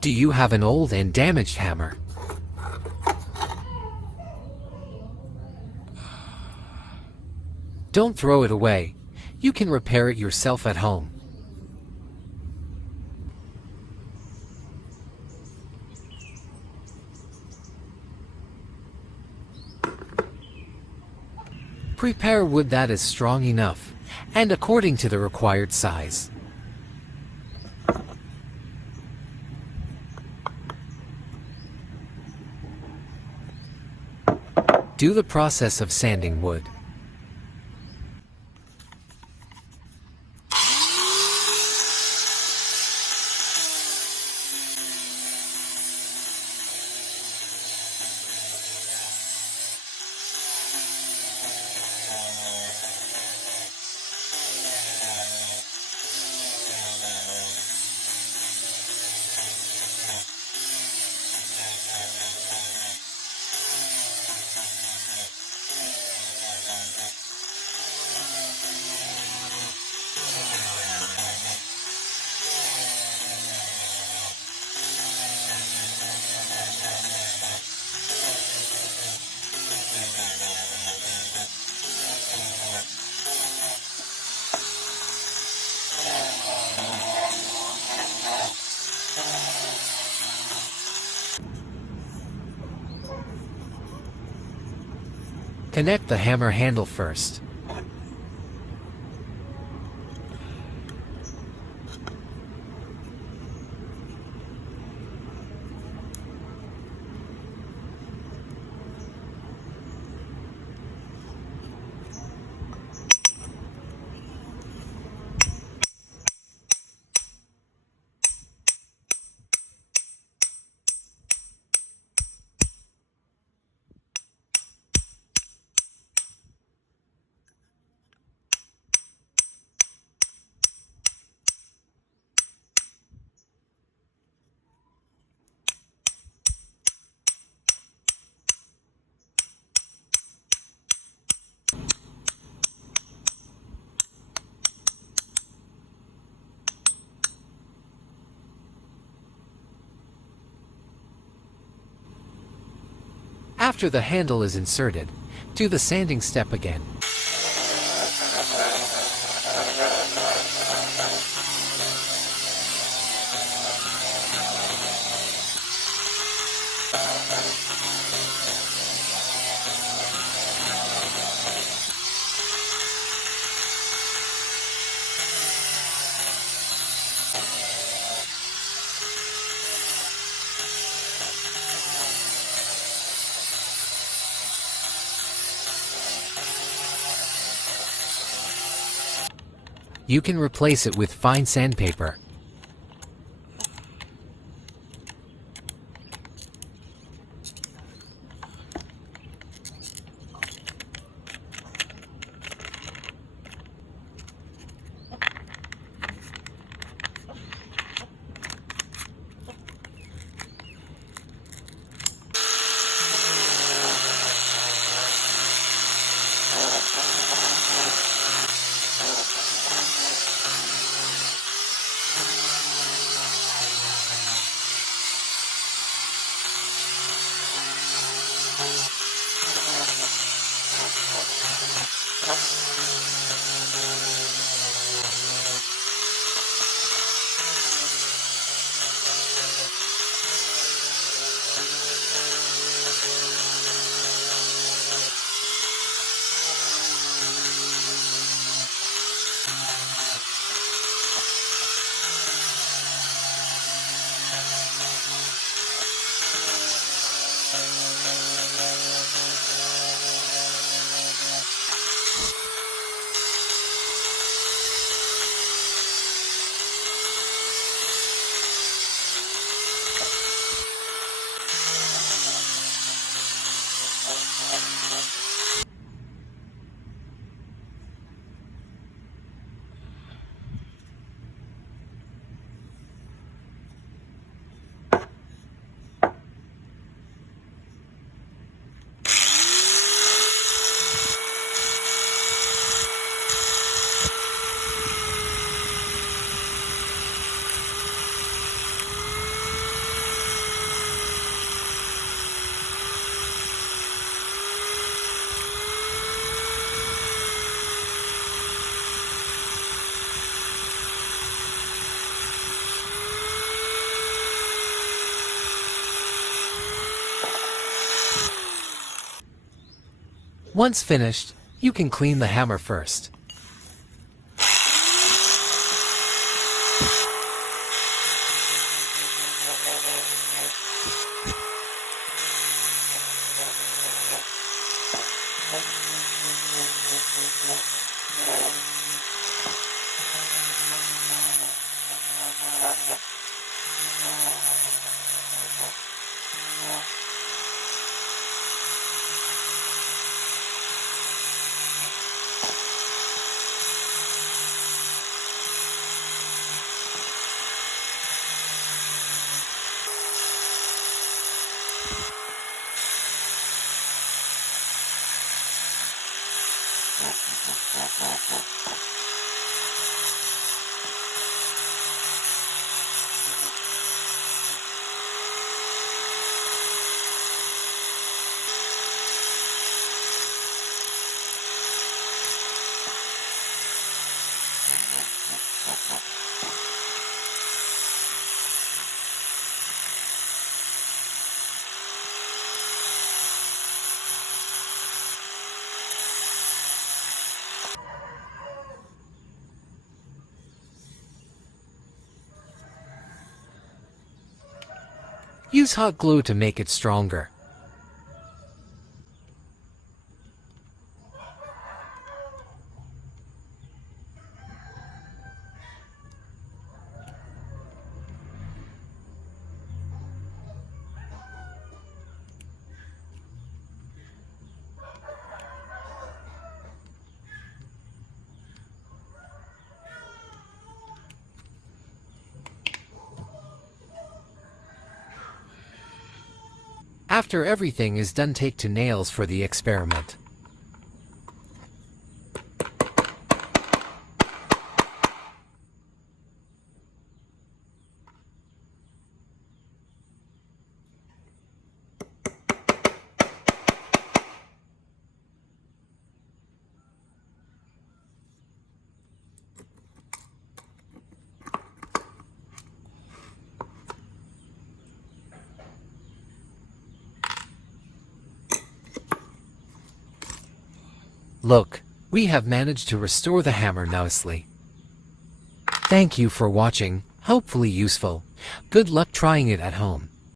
Do you have an old and damaged hammer? Don't throw it away. You can repair it yourself at home. Prepare wood that is strong enough, and according to the required size. Do the process of sanding wood. Connect the hammer handle first. After the handle is inserted, do the sanding step again. You can replace it with fine sandpaper. Once finished, you can clean the hammer first. Use hot glue to make it stronger. After everything is done, take to nails for the experiment. Look, we have managed to restore the hammer nicely. Thank you for watching, hopefully useful. Good luck trying it at home.